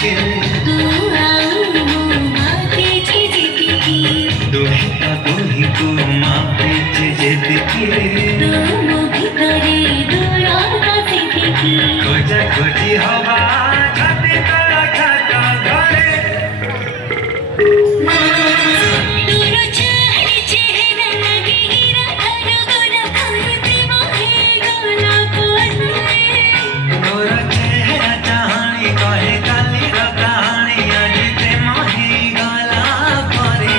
के तू आओ माते चिजिकी दोहिता दोही को मापे चिजिकी तू मोभितरे दूराता सिथिकी खोजा खोजी हवा छाती तला छाता घरे तोरो चाहनी चेहरा लगे हीरा हर गोरा खाते मोहे गोला कोने तोरा चेहरा चाहनी कहे काली रो कहानी आज ते मोही गला परे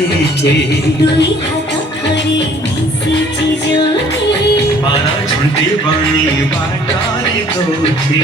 दुई हाथ धरी मिसिची जोनी पारा झुंटी बनी बाटारी कोठी